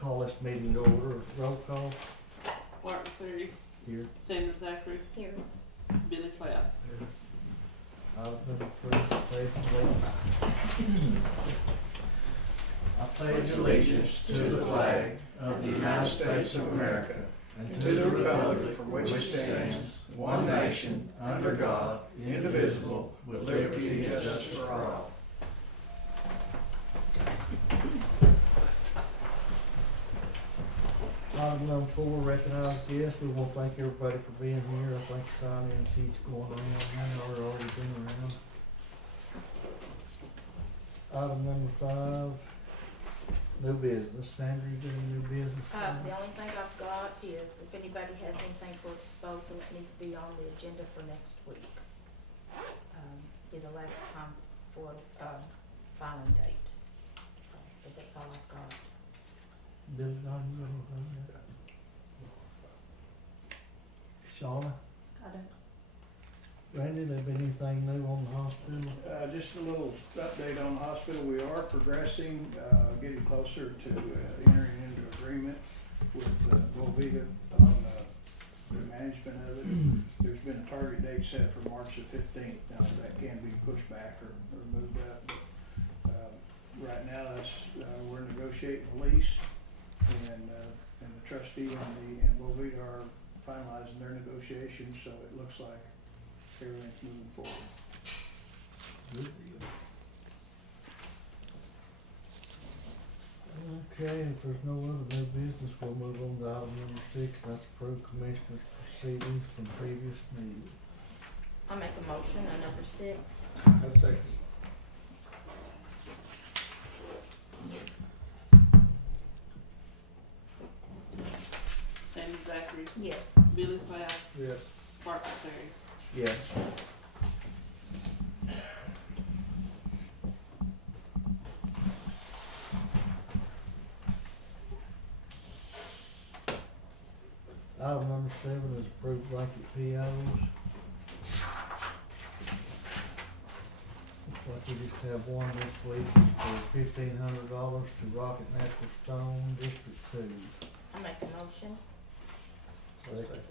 Call this meeting to order. Roll call. Martin Cleary, Here. Sandra Zachary, Here. Billy Cloud. Item number 3, pledge allegiance. I pledge allegiance to the flag of the United States of America and to the republic for which it stands, one nation, under God, indivisible, with liberty and justice for all. Item number 4, recognize guests. We want to thank everybody for being here. I think sign-in sheets going around now, or already been around. Item number 5, new business. Sandra, you doing new business? The only thing I've got is if anybody has anything for disposal, it needs to be on the agenda for next week. Be the last time for, filing date. So, but that's all I've got. Billy, Don, you got anything yet? Shauna? I don't. Randy, there been anything new on the hospital? Just a little update on the hospital. We are progressing, getting closer to entering into agreement with Volvita on the management of it. There's been a target date set for March the 15th. Now, that can be pushed back or moved up. But, right now, we're negotiating the lease, and the trustee and Volvita are finalizing their negotiations, so it looks like everything's moving forward. Good deal. Okay, if there's no other new business, we'll move on to item number 6, and that's approved commissioners' proceedings from previous meetings. I'll make a motion on number 6. I second. Sandra Zachary, Yes. Billy Cloud, Yes. Martin Cleary. Yes. Item number 7 is approved blanket POs. Looks like we just have one this week for $1,500 to Rocket Natural Stone, District 2. I'll make a motion. Second.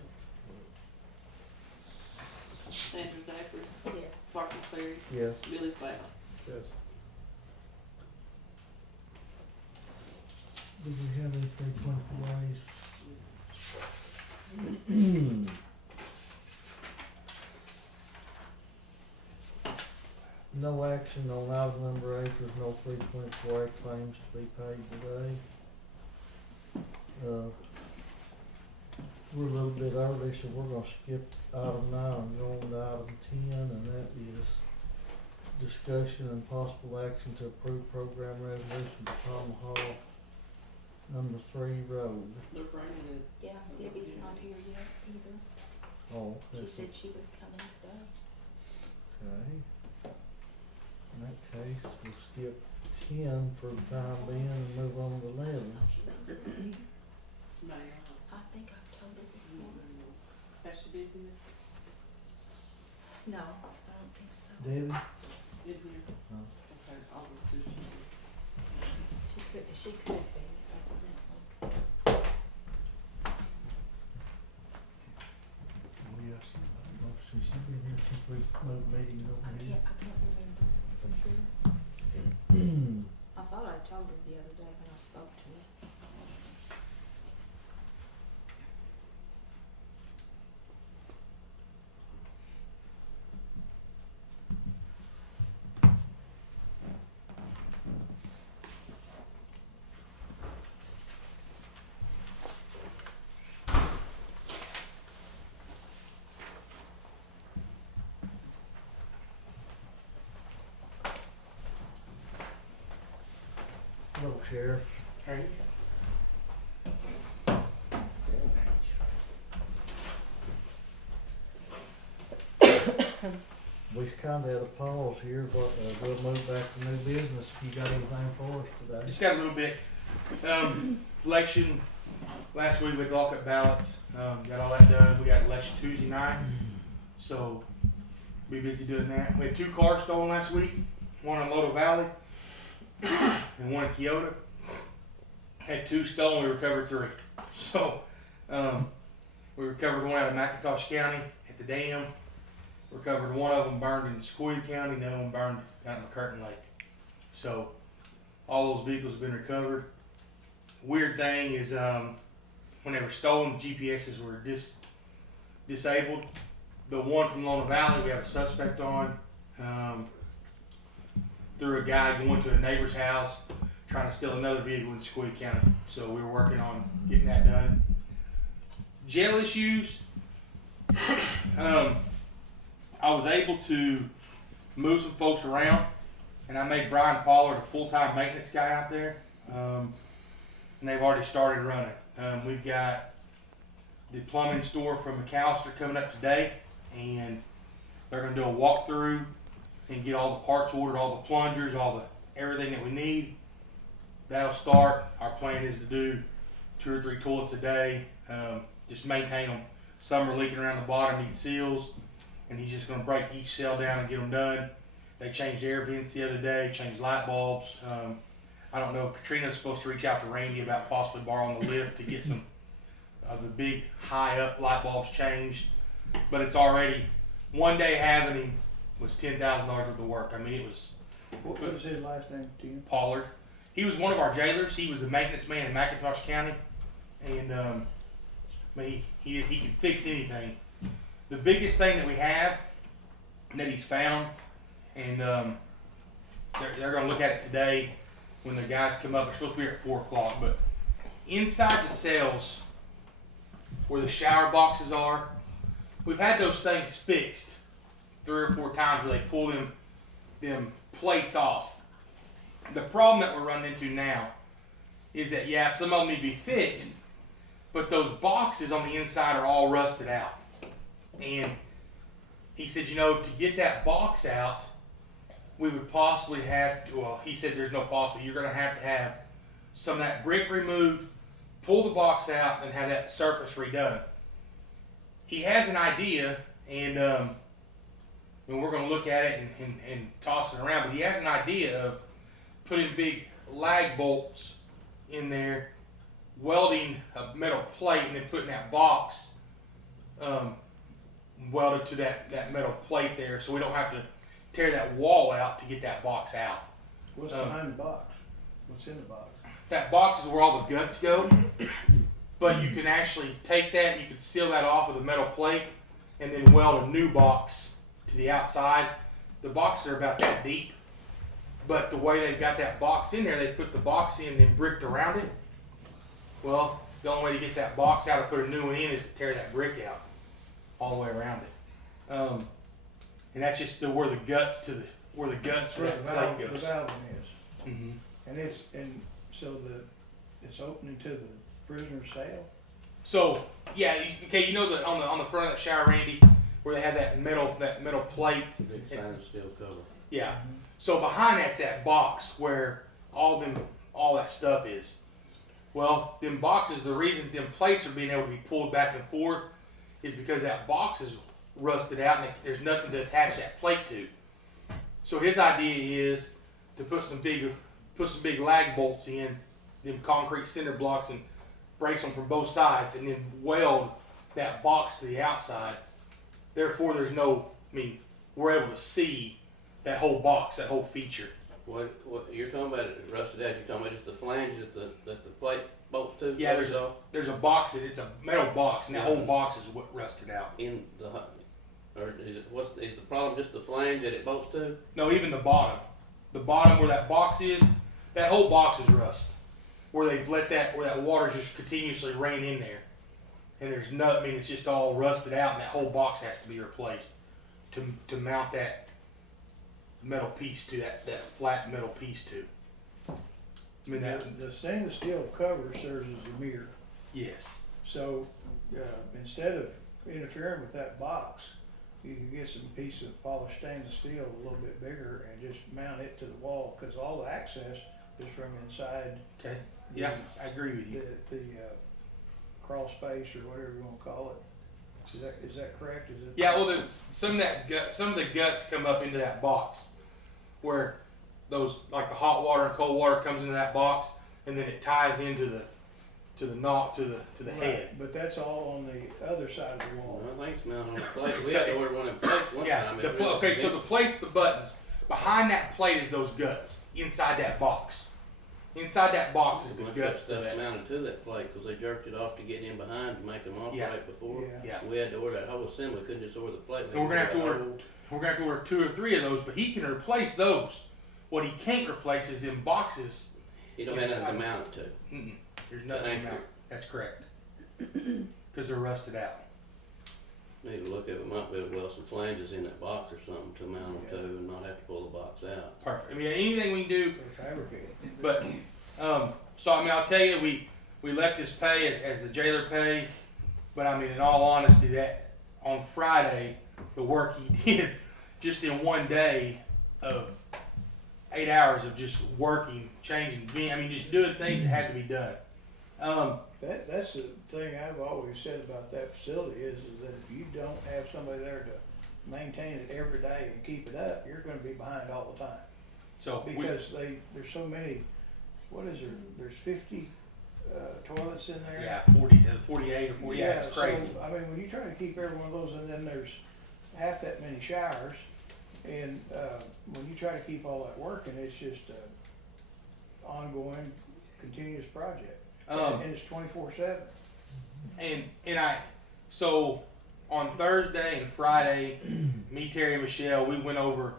Sandra Zachary, Yes. Martin Cleary, Yes. Billy Cloud. Yes. Do we have any 324 A's? No action on item number 8, there's no 324A claims to be paid today. We're a little bit early, so we're gonna skip item 9 and go on to item 10, and that is discussion and possible action to approve program resolution for Tomahawk number 3 road. They're bringing it. Yeah, Debbie's not here yet either. Oh, She okay. said she was coming today. In that case, we'll skip 10 for the time being and move on to 11. No, I think I've told her before. has she been here? No, I don't think so. Debbie? In here? No. Okay, I'll go see if she's She could be, accidentally. Yes. Since she's been here since we moved meetings I over here. can't remember for sure. I thought I told her the other day when I spoke to her. Hello, Sheriff. Hey. We kinda had a pause here, but we'll move back to new business. If you got anything for us today? Just got a little bit. Election last week with lock-up ballots. Got all that done. We got election Tuesday night, so be busy doing that. We had 2 cars stolen last week. One in Lodo Valley and one in Kyoto. had 2 stolen, we recovered 3. So, we recovered one out of McIntosh County at the dam. Recovered one of them burned in Sequoia County, and the other one burned out in McCurtain Lake. So, all those vehicles have been recovered. Weird thing is, when they were stolen, the GPSs were disabled. The one from Lona Valley, we have a suspect on, through a guy going to a neighbor's house, trying to steal another vehicle in Sequoia County. So we were working on getting that done. Jail issues. I was able to move some folks around, and I made Brian Pollard a full-time maintenance guy out there. And they've already started running. We've got the plumbing store from McAllister coming up today, and they're going to do a walkthrough and get all the parts ordered, all the plungers, everything that we need. That'll start. Our plan is to do 2 or 3 toilets a day, just maintain them. Some are leaking around the bottom, need seals, and he's just going to break each cell down and get them done. They changed air vents the other day, changed light bulbs. I don't know, Katrina's supposed to reach out to Randy about possibly borrowing the lift to get some of the big high up light bulbs changed, but it's already, one day having him was $10,000 worth of work. I mean, it was. What was his last name, Tim? Pollard. He was one of our jailers. He was the maintenance man in McIntosh County, and he can fix anything. The biggest thing that we have that he's found, and they're going to look at it today when the guys come up. They're supposed to be here at 4 o'clock, but inside the cells where the shower boxes are, we've had those things fixed 3 or 4 times where they pull them plates off. The problem that we're running into now is that, yeah, some of them need to be fixed, but those boxes on the inside are all rusted out. And he said, to get that box out, we would possibly have to, well, he said there's no possible, you're going to have some of that brick removed, pull the box out, and have that surface redone. He has an idea, and we're going to look at it and toss it around, but he has an idea of putting big lag bolts in there, welding a metal plate, and then putting that box welded to that metal plate there, so we don't have to tear that wall out to get that box out. What's behind the box? What's in the box? That box is where all the guts go, but you can actually take that and you can seal that off with a metal plate and then weld a new box to the outside. The boxes are about that deep, but the way they've got that box in there, they put the box in and then bricked around it. Well, the only way to get that box out or put a new one in is to tear that brick out all the way around it. And that's just where the guts to that plate goes. The valve is. Mm-hmm. And so it's opening to the prisoner's cell. So yeah, okay, that on the front of that shower, Randy, where they have that metal plate. Big stainless steel cover. Yeah. So behind that's that box where all that stuff is. Well, them boxes, the reason them plates are being able to be pulled back and forth is because that box is rusted out and there's nothing to attach that plate to. So his idea is to put some big lag bolts in, them concrete cinder blocks, and brace them from both sides, and then weld that box to the outside. Therefore, we're able to see that whole box, that whole feature. What you're talking about? It rusted out. You're talking about just the flange that the plate bolts to. Yeah, there's a box. It's a metal box, and that whole box is what rusted out. In the or is the problem just the flange that it bolts to? No, even the bottom where that box is, that whole box is rust. Where they've where that water just continuously rain in there, and there's it's just all rusted out, and that whole box has to be replaced to mount that metal piece to that flat metal piece to. The stainless steel cover serves as a mirror. Yes. So instead of interfering with that box, you can get some piece of polished stainless steel a little bit bigger and just mount it to the wall, because all the access is from inside. Okay. Yeah, I agree with you. The crawl space or whatever you want to call it. Is that correct? Is it? Yeah. Well, some of the guts come up into that box, where those, like the hot water and cold water comes into that box. and then it ties into the knot to the head. But that's all on the other side of the wall. I think it's mounted on the plate. We had to order one of them plates one Yeah. time. The okay, so the plate's the buttons. Behind that plate is those guts. Inside that box. Inside that box is the guts to stuff's that. mounted to that plate because they jerked it off to get in behind to make them operate Yeah. before. Yeah. Yeah. We had to order that whole assembly. Couldn't just order the plate. And we're gonna have to order. We're gonna have to order 2 or 3 of those, but he can replace those. What he can't replace is them boxes. You don't have nothing to mount it to. Mm-mm. There's nothing Thank about you. it. That's correct. Because they're rusted out. Need to look at it. Might be able to weld some flanges in that box or something to mount them to, and not have to pull the box out. Perfect. I mean, anything we can do. They're fabricated. But so I mean, I'll tell you, we left his pay as the jailer pays. But I mean, in all honesty, that on Friday, the work he did just in one day of 8 hours of just working, changing, just doing things that had to be done. That's the thing I've always said about that facility is that if you don't have somebody there to maintain it every day and keep it up, you're gonna be behind all the time. So Because there's so many, what is there, there's 50 toilets in there? yeah, 48 or 40. Yeah, it's crazy. So, I mean, when you try to keep every one of those, and then there's half that many showers, and when you try to keep all that working, it's just a ongoing, continuous project. And it's 24/7. So on Thursday and Friday, me, Terry, and Michelle, we went over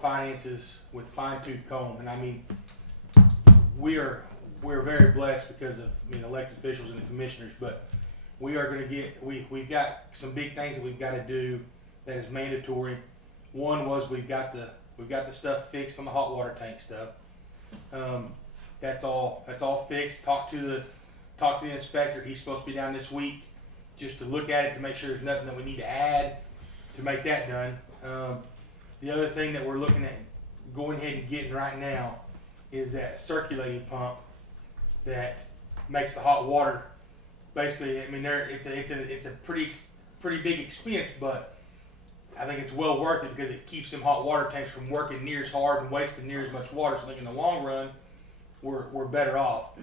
finances with fine tooth comb, and I mean, we're very blessed because of elected officials and the commissioners, but we are going to we've got some big things that we've got to do that is mandatory. One was we've got the stuff fixed on the hot water tank stuff. That's all fixed. Talk to the inspector. He's supposed to be down this week just to look at it to make sure there's nothing that we need to add to make that done. The other thing that we're looking at going ahead and getting right now is that circulating pump that makes the hot water. Basically, I mean, it's a pretty big expense, but I think it's well worth it because it keeps them hot water tanks from working near as hard and wasting near as much water. So I think in the long run, we're better off.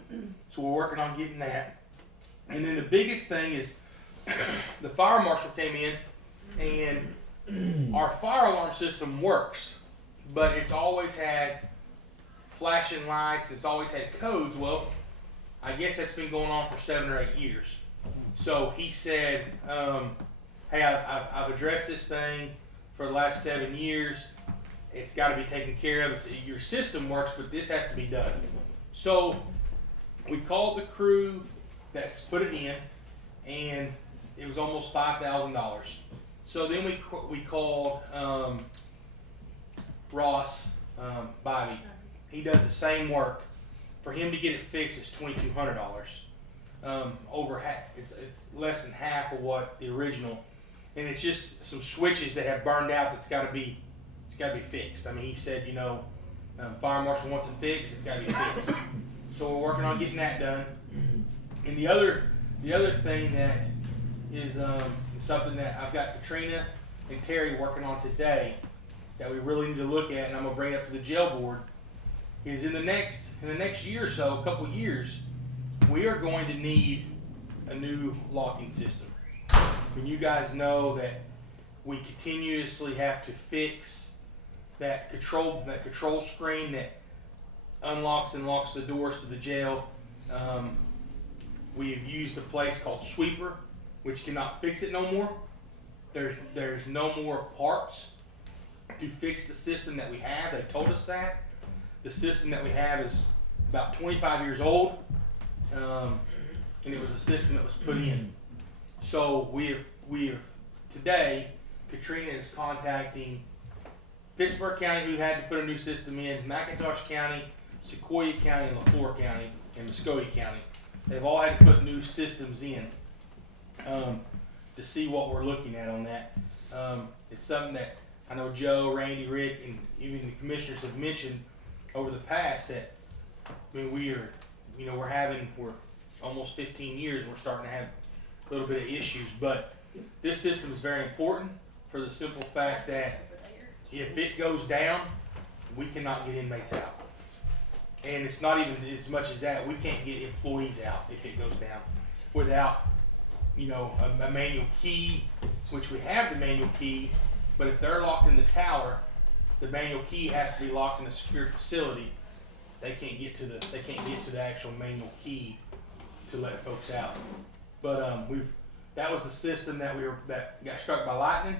So we're working on getting that. And then the biggest thing is the fire marshal came in, and our fire alarm system works, but it's always had flashing lights. It's always had codes. Well, I guess that's been going on for 7 or 8 years. So he said, hey, I've addressed this thing for the last 7 years. It's got to be taken care of. Your system works, but this has to be done. So we called the crew that's put it in, and it was almost $5,000. So then we called Ross Bobby. He does the same work. For him to get it fixed, it's $2,200. Over half, it's less than half of what the original, and it's just some switches that have burned out. That's got to be fixed. I mean, he said, fire marshal wants it fixed. It's got to be fixed. So we're working on getting that done. And the other thing that is something that I've got Katrina and Terry working on today that we really need to look at, and I'm gonna bring it up to the jail board, is in the next year or so, a couple years, we are going to need a new locking system. And you guys know that we continuously have to fix that control screen that unlocks and locks the doors to the jail. We've used a place called Sweeper, which cannot fix it no more. There's no more parts to fix the system that we have. They told us that. The system that we have is about 25 years old, and it was a system that was put in. So we have today, Katrina is contacting Pittsburgh County, who had to put a new system in, McIntosh County, Sequoia County, and LaFleur County, and Muskogee County. They've all had to put new systems in to see what we're looking at on that. It's something that I know Joe, Randy, Rick, and even the commissioners have mentioned over the past that, I mean, we're almost 15 years, and we're starting to have a little bit of issues, but this system is very important for the simple fact that if it goes down, we cannot get inmates out. And it's not even as much as that. We can't get employees out if it goes down without, you know, a manual key, which we have the manual key, but if they're locked in the tower, the manual key has to be locked in a secure facility. They can't get to the actual manual key to let folks out. But that was the system that got struck by lightning,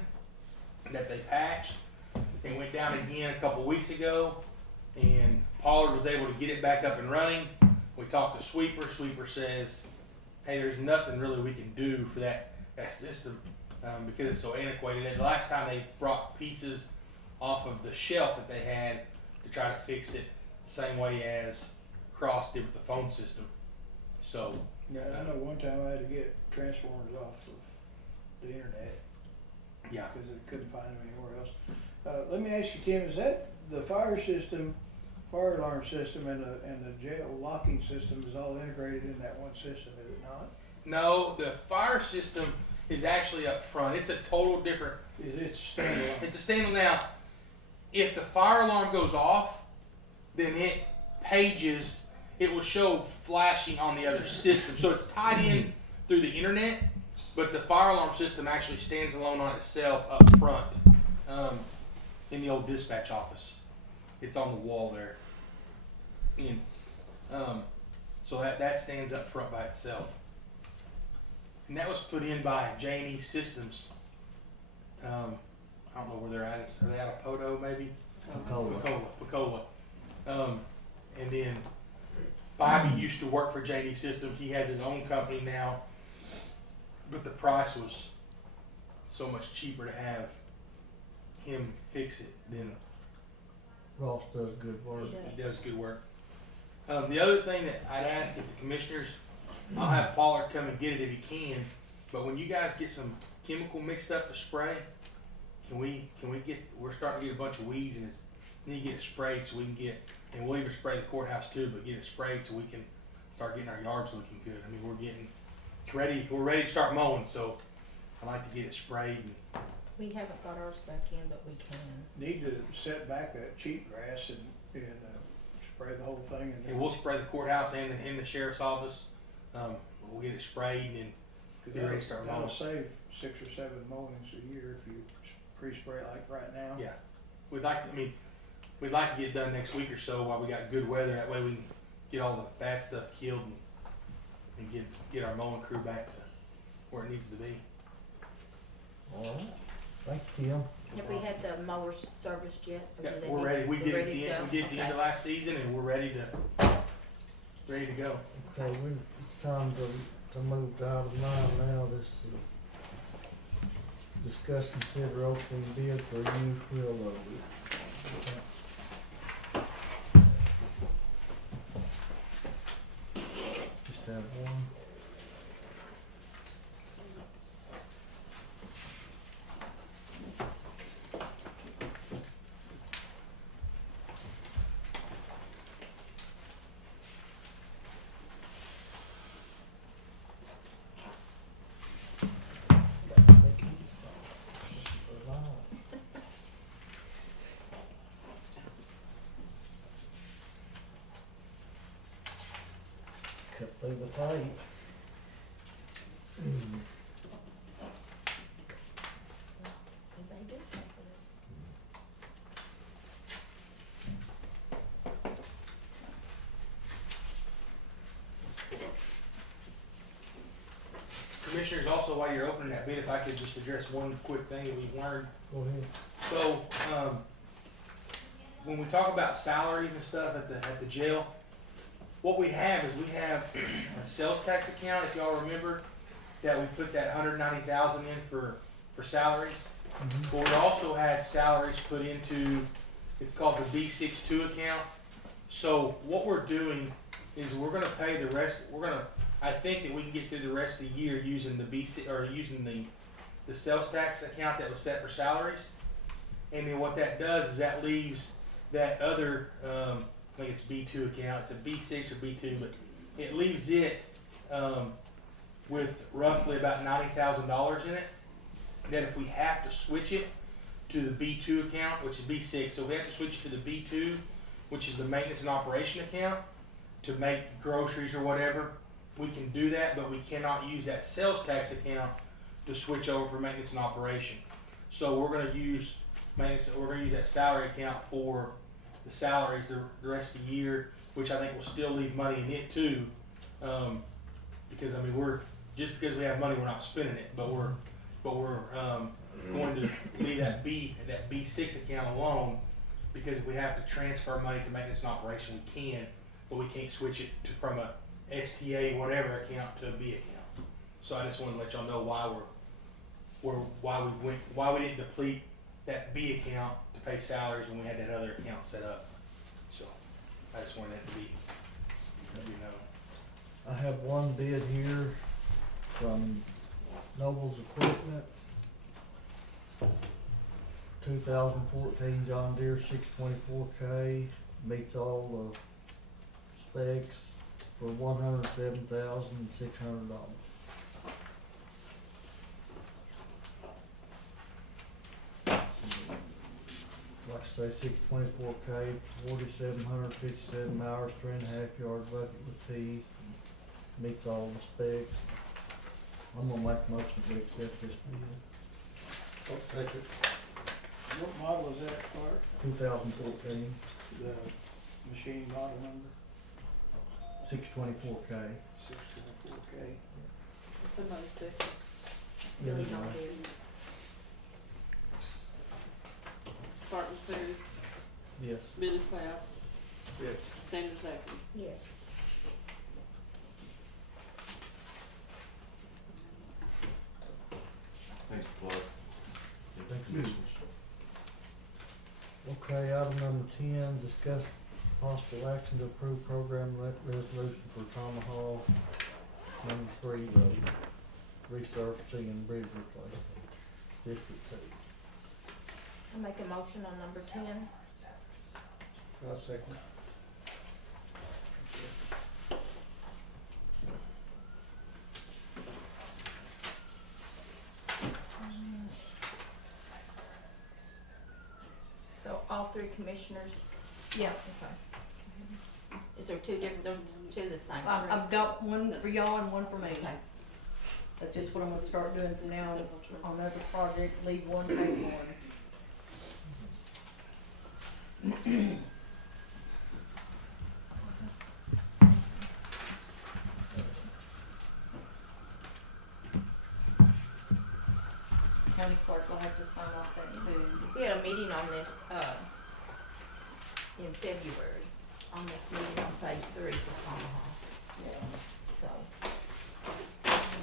that they patched. It went down again a couple weeks ago, and Pollard was able to get it back up and running. We talked to Sweeper. Sweeper says, hey, there's nothing really we can do for that system because it's so antiquated. And the last time they brought pieces off of the shelf that they had to try to fix it the same way as Cross did with the phone system. So Yeah, I know one time I had to get transformers off of the internet yeah, because I couldn't find them anywhere else. Let me ask you, Tim, is that the fire alarm system and the jail locking system is all integrated in that one system, is it not? no, the fire system is actually up front. It's a total different. It's standalone. It's a standalone. Now, if the fire alarm goes off, then it will show flashing on the other system. So it's tied in through the internet, but the fire alarm system actually stands alone on itself up front in the old dispatch office. It's on the wall there. And so that stands up front by itself. And that was put in by J&E Systems. I don't know where they're at. Are they out of Poto maybe? Pecola. And then Bobby used to work for J&E Systems. He has his own company now. But the price was so much cheaper to have him fix it than Ross does good work. he does good work. The other thing that I'd ask if the commissioners, I'll have Pollard come and get it if he can, but when you guys get some chemical mixed up to spray, can we we're starting to get a bunch of weeds and need to get it sprayed so we can and we'll even spray the courthouse too, but get it sprayed so we can start getting our yards looking good. I mean, we're ready to start mowing, so I like to get it sprayed. We haven't got ours back in, but we can. Need to set back that cheap grass and spray the whole thing. And we'll spray the courthouse and in the sheriff's office. We'll get it sprayed and be ready to start that'll mowing. save 6 or 7 mowings a year if you pre-spray like right now. Yeah, we'd like to get it done next week or so while we got good weather. That way we can get all the bad stuff killed and get our mowing crew back to where it needs to be. All right. Thank you, Tim. Have we had the mowers serviced yet? Or Yeah, do they we're need- ready. We they're did it ready to go? at the end of last season, and we're ready to go. Okay, it's time to move to item 9 now. This is discuss, consider opening bid for a used wheel loader. Just have one. Cut through the tape. Did they do something? Commissioners, also while you're opening that bid, if I could just address one quick thing that we've learned. Go ahead. So, when we talk about salaries and stuff at the jail, what we have is we have a sales tax account, if y'all remember, that we put that $190,000 in for salaries. But we also had salaries put into, it's called the B62 account. So what we're doing is we're gonna pay the rest, I think that we can get through the rest of the year using the sales tax account that was set for salaries. And then what that does is that leaves that other, I think it's B2 account, it's a B6 or B2, but it leaves it with roughly about $90,000 in it. That if we have to switch it to the B2 account, which is B6, so if we have to switch it to the B2, which is the maintenance and operation account, to make groceries or whatever, we can do that, but we cannot use that sales tax account to switch over for maintenance and operation. So we're gonna use maintenance, we're gonna use that salary account for the salaries the rest of the year, which I think will still leave money in it too. Because I mean, just because we have money, we're not spending it, but we're going to leave that B6 account alone, because if we have to transfer money to maintenance and operation, we can, but we can't switch it from a STA whatever account to a B account. So I just wanted to let y'all know why we didn't deplete that B account to pay salaries when we had that other account set up. So I just wanted that to be known. I have one bid here from Noble's Equipment. 2014 John Deere 624K, meets all the specs for $107,600. Like I say, 624K, 4,757 hours, 3.5 yard bucket with teeth, meets all the specs. I'm gonna make a motion to accept this bid. I'll second. What model is that, Clark? 2014, The machine model number, 624K. 624K. Somebody said, Billy Yeah. don't do. Barton Food, Yes. Billy Cloud, Yes. Sandra Zachary. Yes. Thanks, Clark. Thank you. Okay, item number 10, discuss possible action to approve program resolution for Tomahawk number 3 road, resurfacing and bridge replacement, District 2. I make a motion on number 10. I'll second. So all three commissioners? Yeah, Okay. Is there two different, those two the same? I've got one for y'all and one for me. Okay. That's just what I'm gonna start doing from now on every project, leave one, take one. County clerk will have to sign off that too. We had a meeting on this, in February, on this meeting on phase 3 for Tomahawk, Yeah. so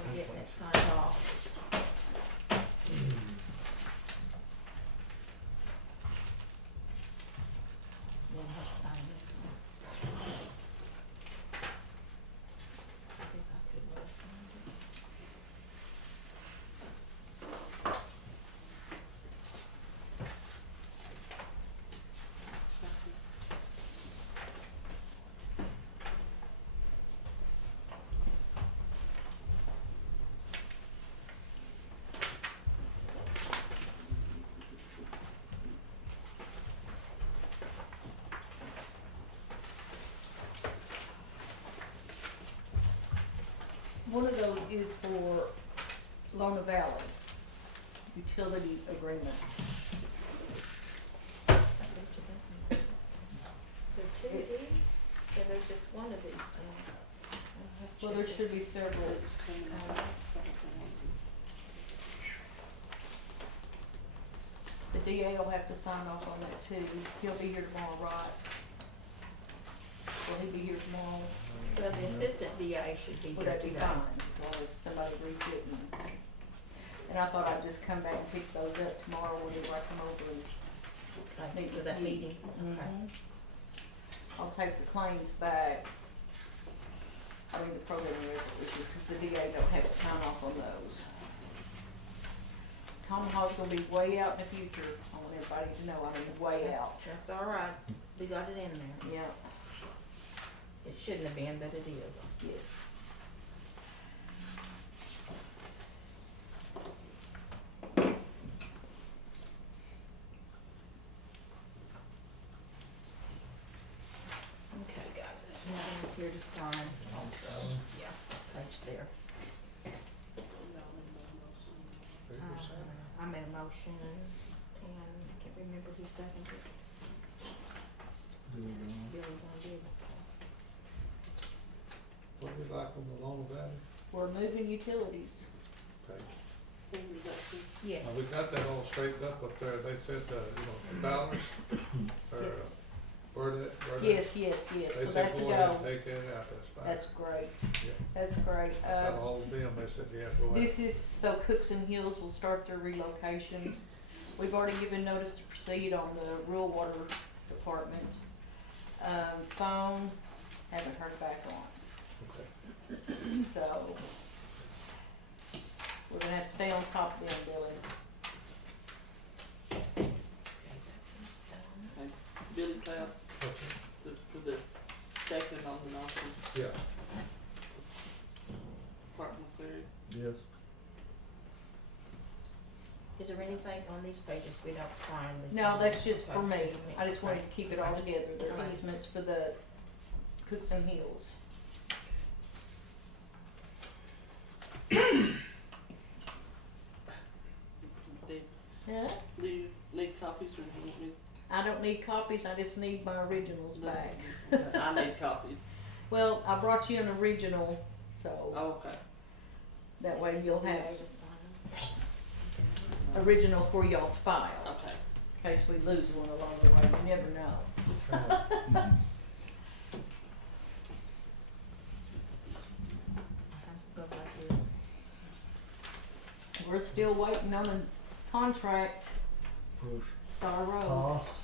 we're getting it signed off. Then I have to sign this one. Guess I could have signed it. One of those is for Lona Valley, utility agreements. Is there two of these? Or there's just one of these things? Well, there should be several. The DA will have to sign off on that too. He'll be here tomorrow, right? Will he be here tomorrow? Well, the assistant DA should be Would here that be today. fine, as long as somebody refitting? And I thought I'd just come back and pick those up tomorrow whenever I come over and. Like for that meeting, okay. Mhm. I'll take the claims back. I mean, the program resolutions, cause the DA don't have to sign off on those. Tomahawk's gonna be way out in the future, I want everybody to know, I mean, way out. That's all right, we got it in there. Yeah, It shouldn't have been, but it is. yes. to sign also, yeah, page there. I made a motion and I can't remember who seconded it. Billy Dunn did. What we like on the loan value? We're moving utilities. Okay. Same reduction. Yes. We got that all straightened up there. They said, the balance, or, where that? Yes, They so said that's a go ahead and go. take that out, that's fine. That's great, Yeah. that's great. Got a hold of them, they said, yeah, go ahead. This is, so Cooks and Hills will start their relocation. We've already given notice to proceed on the rural water department. Phone, haven't heard back on, Okay. so we're gonna have to stay on top of them, Billy. Okay. Billy Cloud, That's it. for the second on the motion, Yeah. Department Cleary. Yes. Is there anything on these pages we don't sign? No, that's just for me. Okay. I just wanted to keep it all together. They're easements for the Cooks and Hills. Yeah? Do you need copies or do you want me? I don't need copies, I just need my originals back. I need copies. Well, I brought you an original, so Oh, okay. that way you'll Yeah, have just sign them. original for y'all's files. Okay. In case we lose one along the way, you never know. Go back here. We're still waiting on a contract, For Star Road. costs,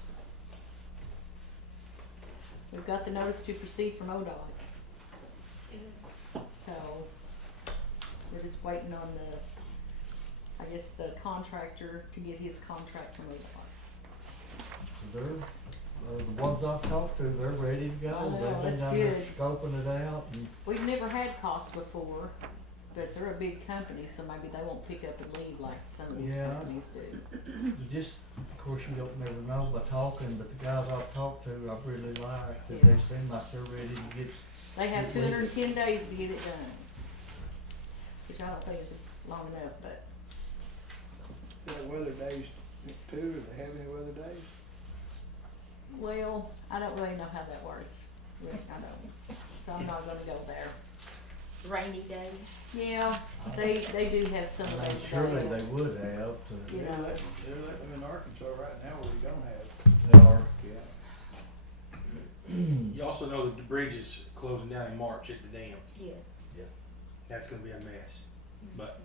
We've got the notice to proceed from ODOT. So, we're just waiting on the, I guess, the contractor to get his contract from ODOT. they're, the ones I've talked to, they're ready to I go. know, They've been that's down there good. scoping it out and We've never had costs before, but they're a big company, so maybe they won't pick up and leave like some of these Yeah. companies do. just, of course, you don't never know by talking, but the guys I've talked to, I really like, that Yeah. they seem like they're ready to get, They have 210 days to get it done, which I don't think is long enough, but Got weather days too, do they have any weather days? well, I don't really know how that works. Really, I don't, so I'm not gonna go there. Rainy days. Yeah, they do have some of I'm those surely days. they would have to, Yeah. They're letting them in Arkansas right now where we don't have. they are. Yeah. You also know that the bridge is closing down in March at the dam. Yes. That's gonna be a mess. But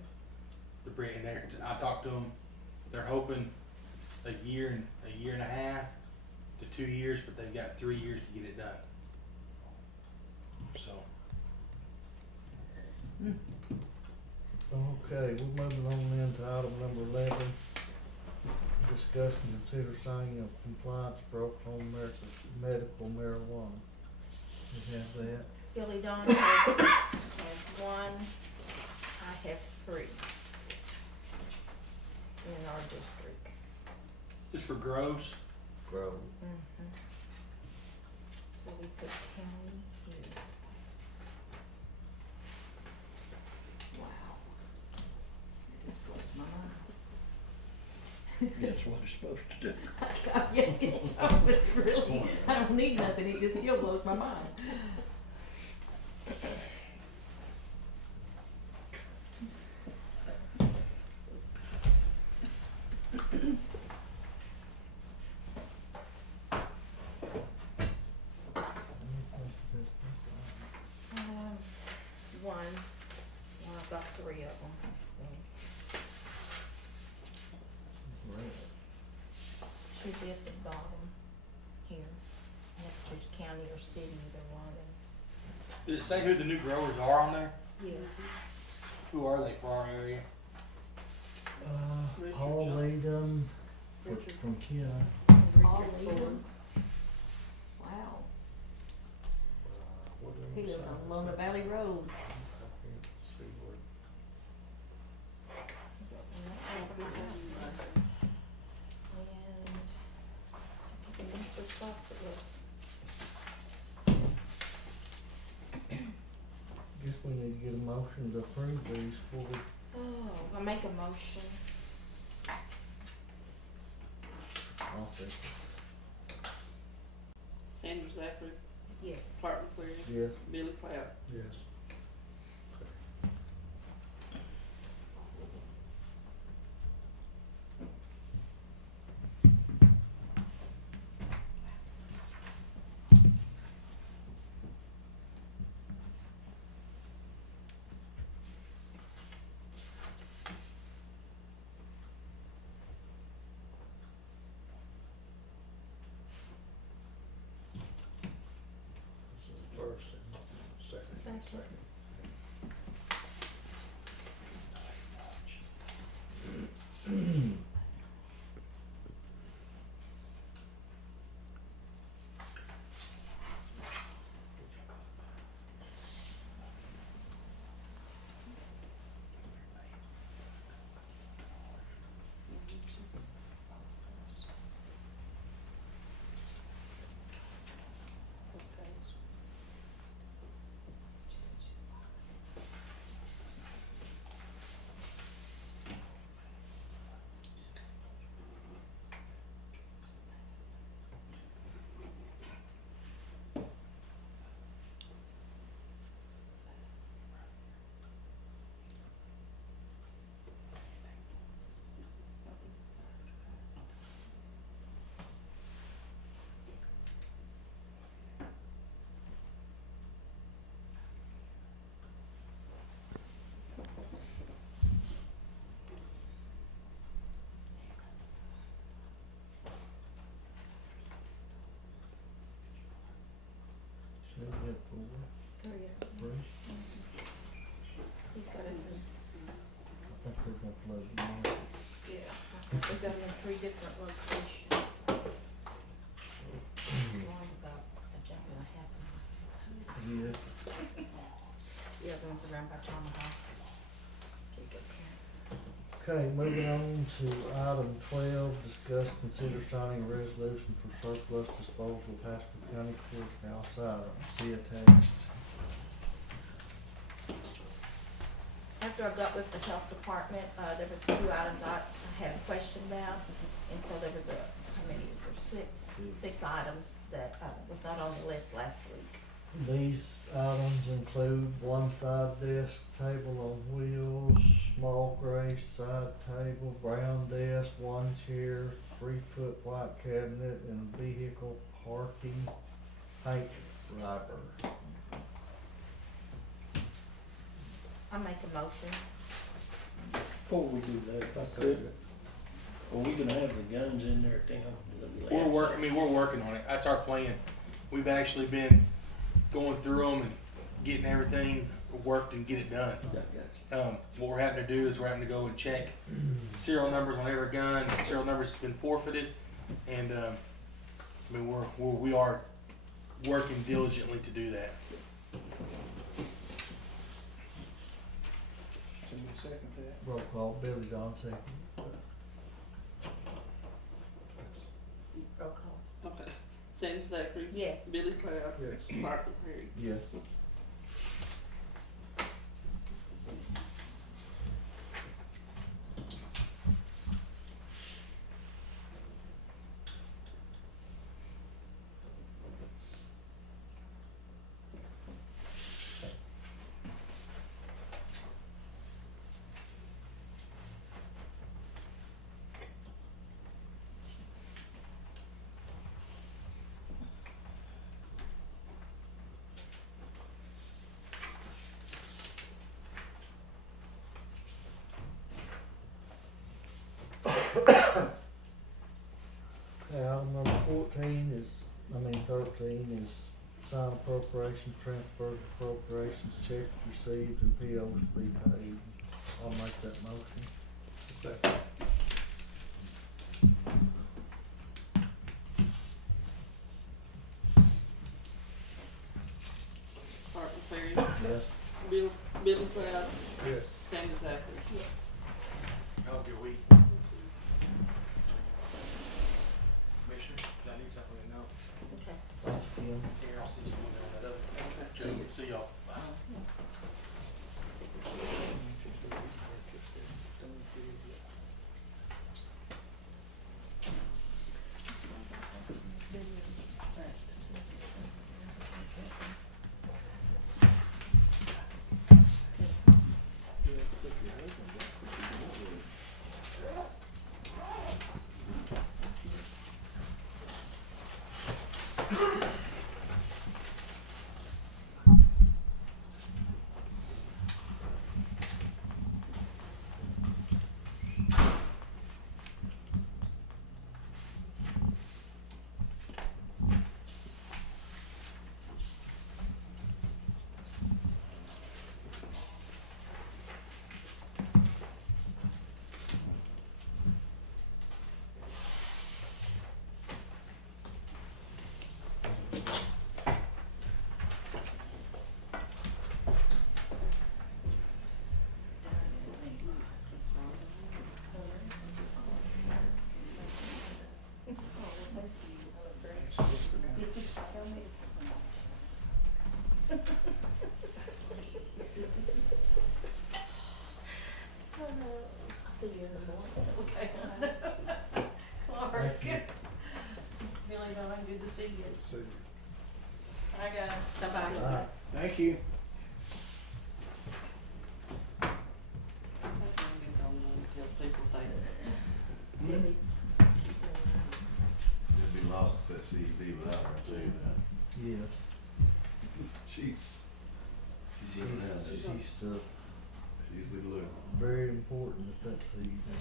the bridge in there, I talked to them, they're hoping a year and a half to 2 years, but they've got 3 years to get it done. So, Okay, we're moving on then to item number 11. Discuss and consider signing of compliance for Oklahoma medical marijuana. You have that? Billy Dawn has one, I have 3 in our district. just for grows, Grove. So we put county here. Wow. It just blows my mind. That's what it's supposed to do. Yeah, it's so, but really, I don't need nothing, it just still blows my mind. One, well, I've got 3 of them, so should be at the bottom here. And if there's county or city, either one, does it say who the new growers are on there? yes. Who are they for our area? Richard Paul Johnson. Leadham Richard. from Kenna. Paul Richard Leadham? Ford. Wow, What do he they lives sign on this Lona up? Valley Road. I can't see where. And in this box it looks. get a motion to approve these before we, Oh, I'll make a motion. I'll second. Sandra Zachary, Yes. Clark McCleary, Yes. Billy Cloud. Yes. This is the first and second. Second. Should we have four, Three of them. three? He's got it. I think they're gonna float more. Yeah. We've got them in three different locations. One's about a jump and a half mile. Yeah. The other one's around by Tomahawk. Okay, go Karen. Okay, moving on to item 12, discuss, consider signing a resolution for surplus disposal of Haskell County courthouse items. See attached. After I got with the health department, there was a few items I had a question about, and so there was how many is there, six items that, was not on the list last week. These items include one side desk, table on wheels, small gray side table, brown desk, one chair, 3-foot white cabinet, and vehicle parking paint striper. I make a motion. Before we do that, if I could, are we gonna have the guns in there down in the labs? We're working on it. That's our plan. We've actually been going through them and getting everything worked and get it done. What we're having to do is we're having to go and check serial numbers on every gun. The serial numbers have been forfeited, and I mean we are working diligently to do that. Can we second that? Roll call, Billy John second. Roll call. Okay. Sandra Zachary, Yes. Billy Cloud, Yes. Clark McCleary. Yes. Okay, item number 13 is sign appropriations, transfer appropriations, checks received, and POs to be paid. I'll make that motion. Second. Clark McCleary, Yes. Billy Cloud, Yes. Sandra Zachary. Yes. Have a good week. Commissioner, I need something to know. Okay. Thanks, Tim. Here, I'll see you on that other. See y'all. Bye. See you. See you. Bye, guys. Bye-bye. Alright, Thank you. It's on one, tells people things. It'd be lost if that CED without her, I tell you that. yes, She's looking at she's, it. she's She's good looking. very important at that season.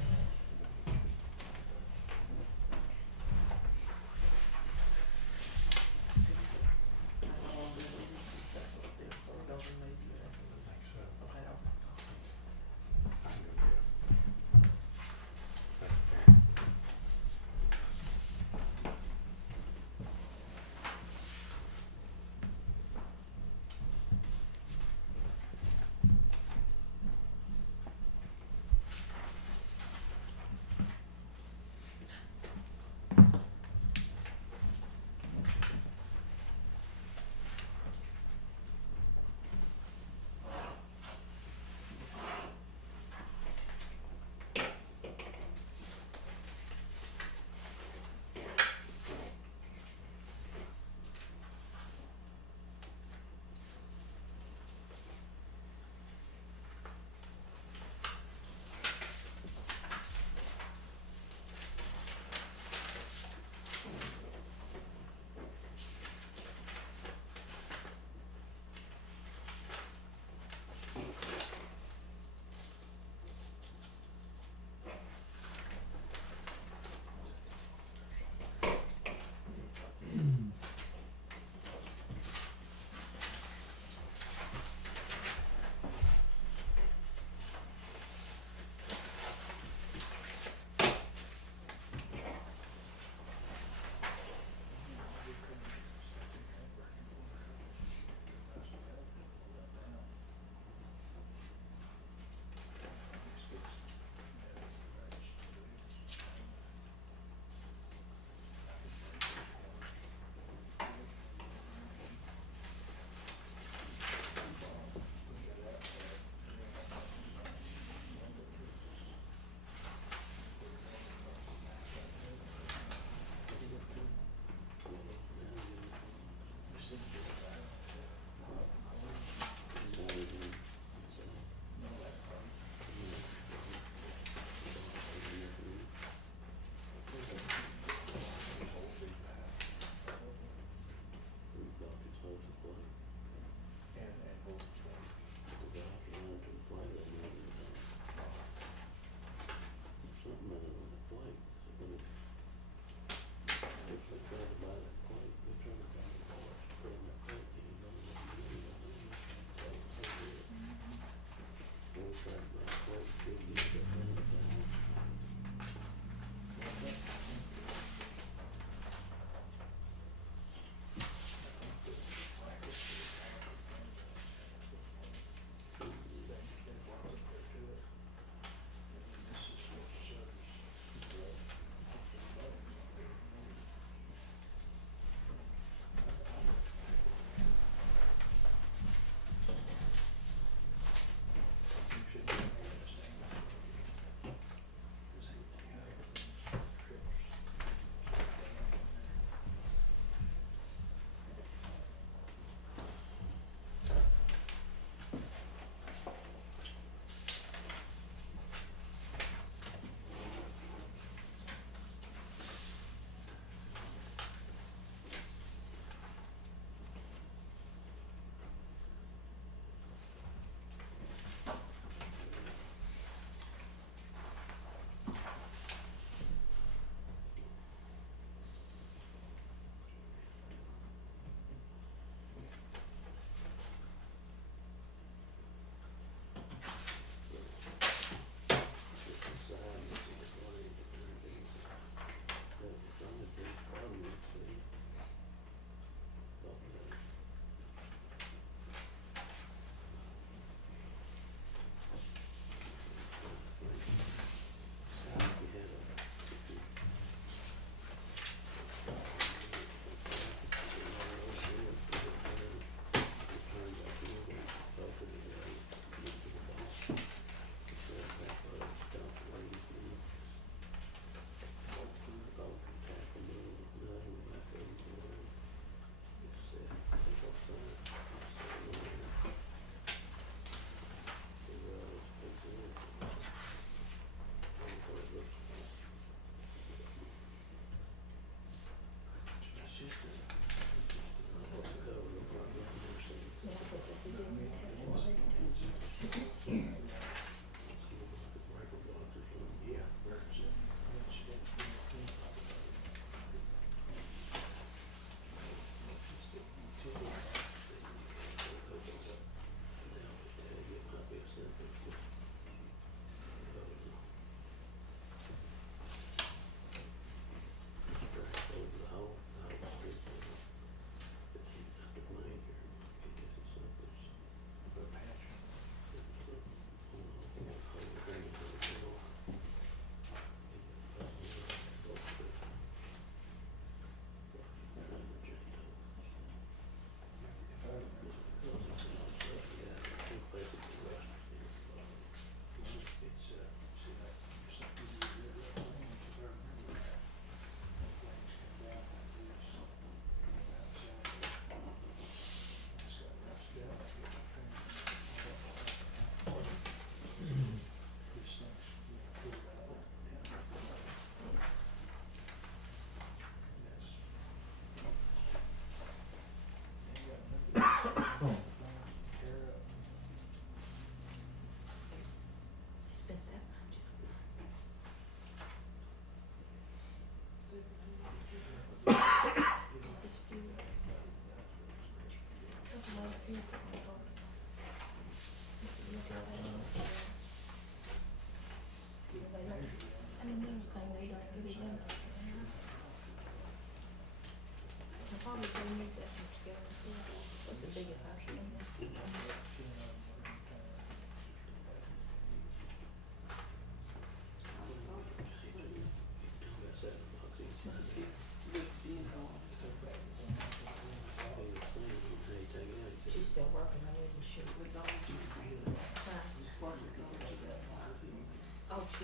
You should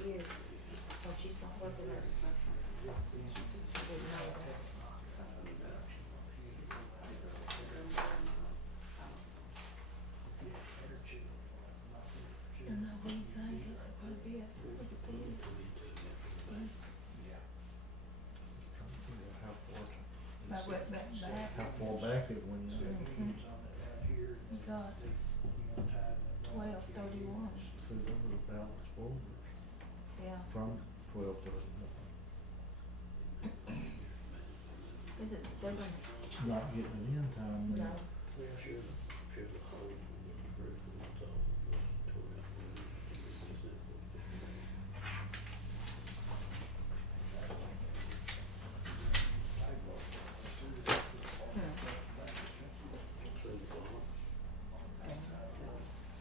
is. Oh, she's not working her. I didn't know that. And now what do you think is it gonna be at, look at these. These, Trying to figure out I went back. how far back it went. You got 1231. So there was a balance forward Yeah. from 12:30. Is it, they're gonna, Not getting it in time. no,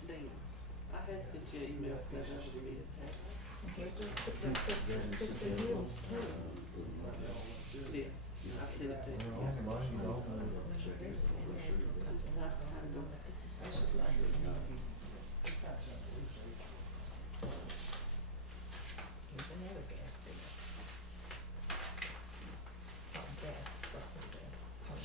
Dan, I had sent you an email, but I should be here's the hills too. Yes, I've seen it too. Well, why you don't know? That's kind of, This is like here's another gas bill. Oh, gas, what was that? Home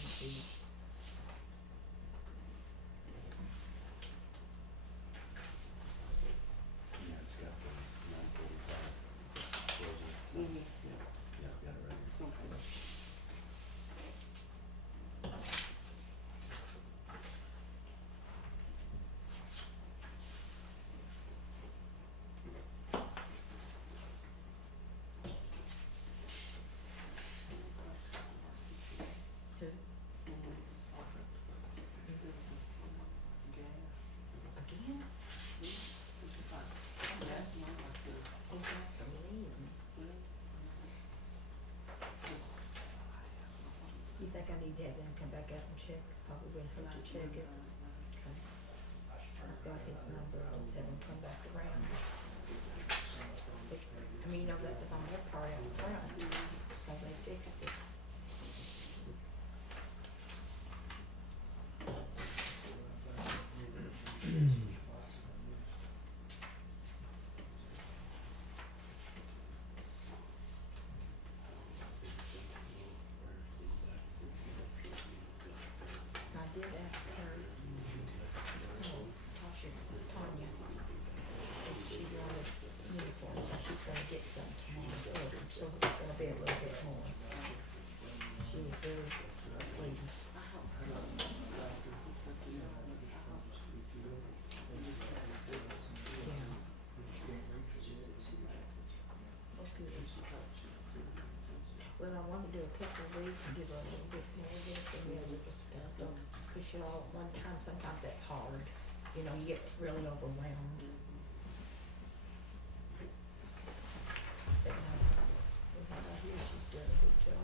mm-hmm, yeah. Okay. Who? Gas. Again? Oh, gasoline. You think I need to have them come back out and check? Probably wouldn't hurt to check it. Okay. I've got his number, I'll just have him come back around. I mean, you know, that was on their part out front, so they fixed it. I did ask her, Tanya, if she wanted uniforms, and she's gonna get some tomorrow, so it's gonna be a little bit more. She was very pleased. Yeah. Well, I wanna do a couple of these and give her a little bit more of this and the other stuff, don't push it all at one time, sometimes that's hard, you know, you get really overwhelmed. But no, with what I hear, she's doing a good job.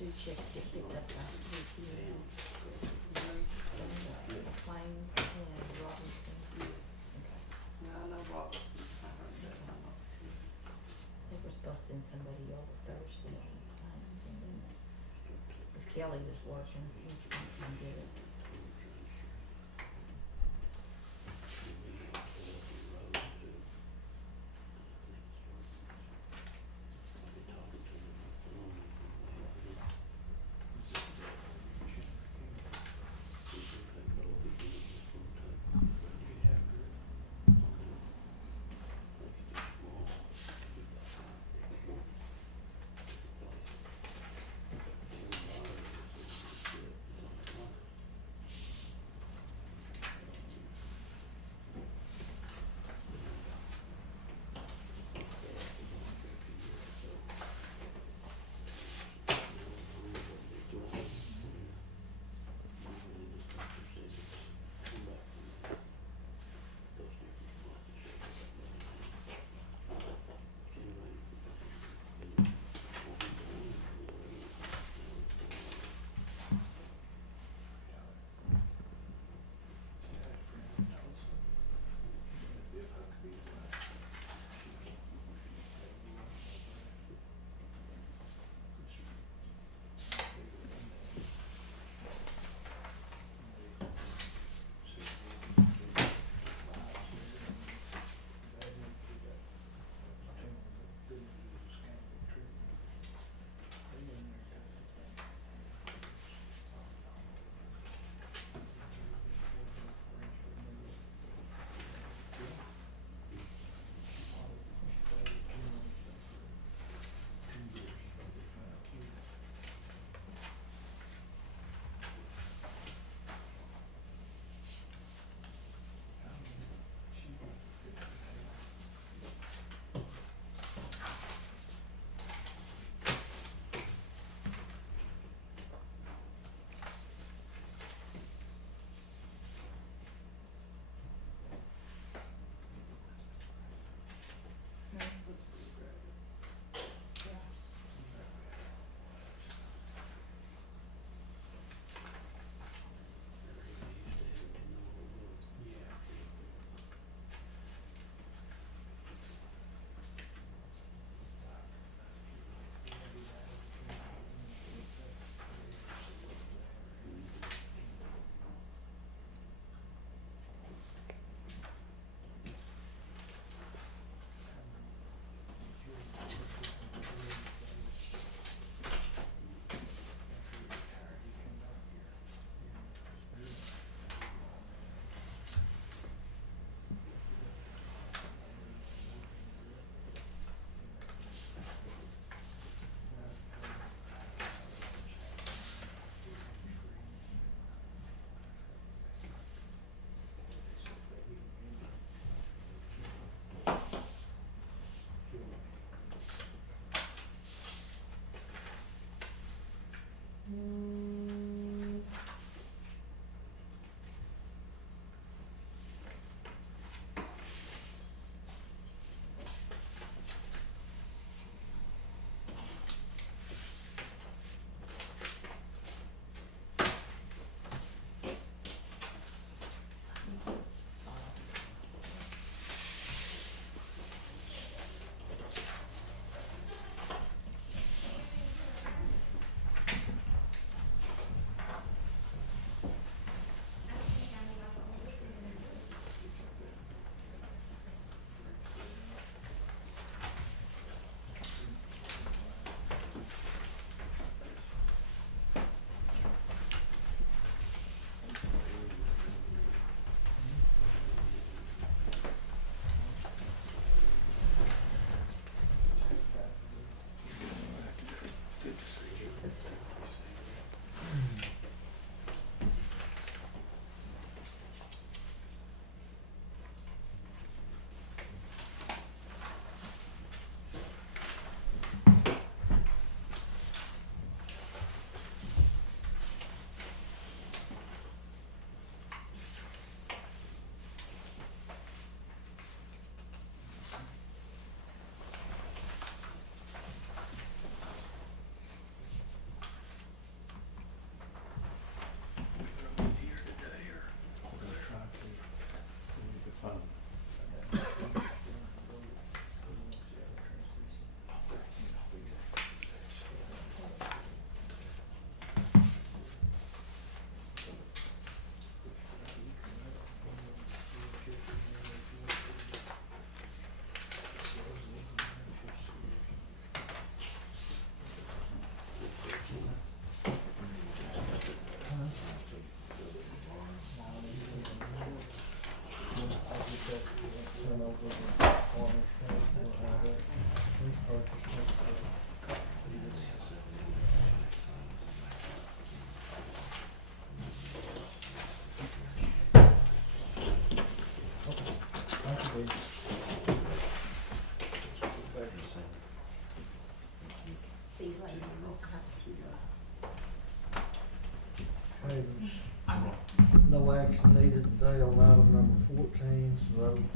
two checks get picked up last week, yeah. Claims and Robinson, okay. No, I know Robertson, I heard that one. They were supposed to send somebody over Thursday on claims, and then if Kelly was working, he was gonna come get it.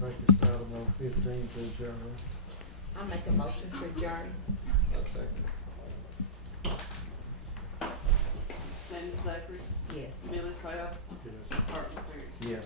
take us to item number 15 to adjourn. I'll make a motion to adjourn. A second. Sandy Zachary, Yes. Millie Cloud, Yes. Art McCreary. Yeah.